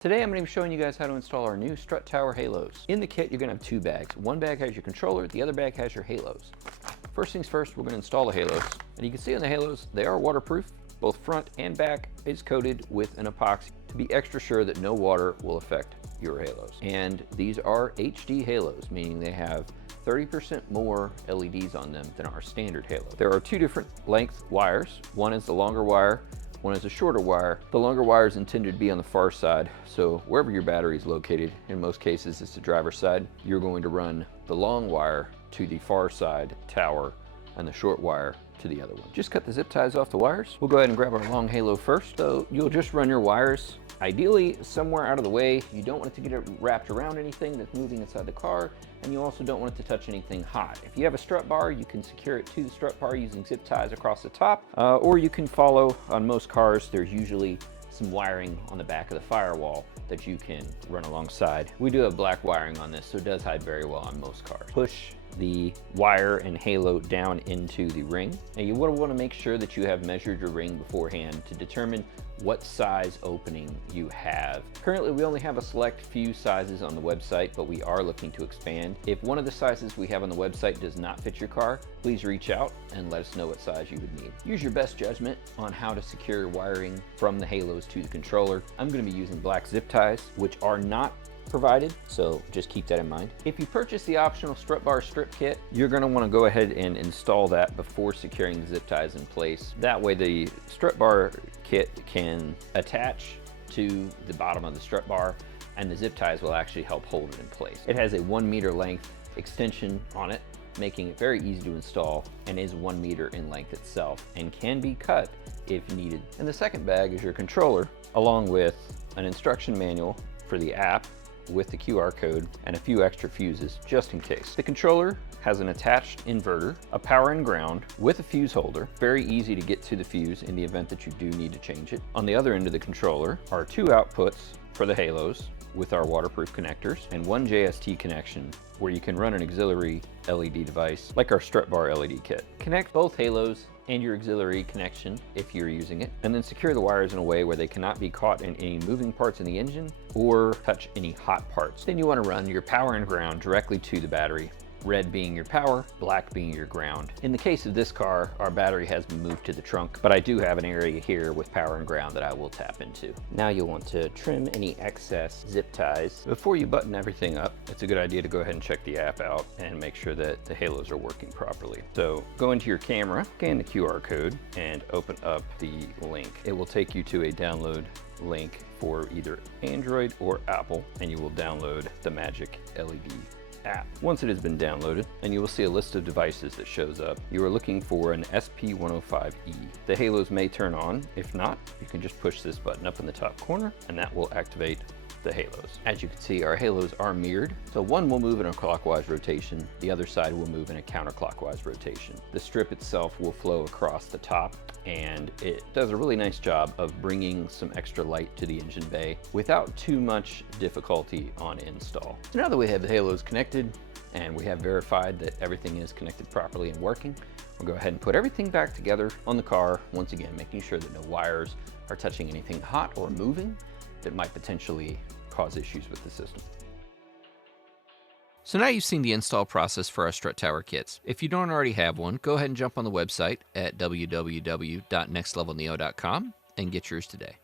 Today I'm going to be showing you guys how to install our new strut tower halos. In the kit you're going to have two bags. One bag has your controller, the other bag has your halos. First things first, we're going to install the halos. And you can see on the halos, they are waterproof. Both front and back is coated with an epoxy to be extra sure that no water will affect your halos. And these are HD halos, meaning they have 30% more LEDs on them than our standard halo. There are two different length wires. One is the longer wire, one is a shorter wire. The longer wire is intended to be on the far side, so wherever your battery is located, in most cases it's the driver's side, you're going to run the long wire to the far side tower and the short wire to the other one. Just cut the zip ties off the wires. We'll go ahead and grab our long halo first. So you'll just run your wires ideally somewhere out of the way. You don't want it to get it wrapped around anything that's moving inside the car, and you also don't want it to touch anything hot. If you have a strut bar, you can secure it to the strut bar using zip ties across the top, or you can follow, on most cars, there's usually some wiring on the back of the firewall that you can run alongside. We do have black wiring on this, so it does hide very well on most cars. Push the wire and halo down into the ring. Now you would want to make sure that you have measured your ring beforehand to determine what size opening you have. Currently we only have a select few sizes on the website, but we are looking to expand. If one of the sizes we have on the website does not fit your car, please reach out and let us know what size you would need. Use your best judgment on how to secure wiring from the halos to the controller. I'm going to be using black zip ties, which are not provided, so just keep that in mind. If you purchase the optional strut bar strip kit, you're going to want to go ahead and install that before securing the zip ties in place. That way the strut bar kit can attach to the bottom of the strut bar, and the zip ties will actually help hold it in place. It has a 1 meter length extension on it, making it very easy to install, and is 1 meter in length itself and can be cut if needed. And the second bag is your controller, along with an instruction manual for the app with the QR code and a few extra fuses just in case. The controller has an attached inverter, a power and ground with a fuse holder. Very easy to get to the fuse in the event that you do need to change it. On the other end of the controller are two outputs for the halos with our waterproof connectors, and one JST connection where you can run an auxiliary LED device like our strut bar LED kit. Connect both halos and your auxiliary connection if you're using it, and then secure the wires in a way where they cannot be caught in any moving parts in the engine or touch any hot parts. Then you want to run your power and ground directly to the battery, red being your power, black being your ground. In the case of this car, our battery has been moved to the trunk, but I do have an area here with power and ground that I will tap into. Now you'll want to trim any excess zip ties. Before you button everything up, it's a good idea to go ahead and check the app out and make sure that the halos are working properly. So go into your camera, scan the QR code, and open up the link. It will take you to a download link for either Android or Apple, and you will download the Magic LED app. Once it has been downloaded, and you will see a list of devices that shows up, you are looking for an SP105E. The halos may turn on. If not, you can just push this button up in the top corner and that will activate the halos. As you can see, our halos are mirrored, so one will move in a clockwise rotation, the other side will move in a counterclockwise rotation. The strip itself will flow across the top, and it does a really nice job of bringing some extra light to the engine bay without too much difficulty on install. So now that we have the halos connected and we have verified that everything is connected properly and working, we'll go ahead and put everything back together on the car, once again making sure that no wires are touching anything hot or moving that might potentially cause issues with the system. So now you've seen the install process for our strut tower kits. If you don't already have one, go ahead and jump on the website at www.nextlevelneo.com and get yours today.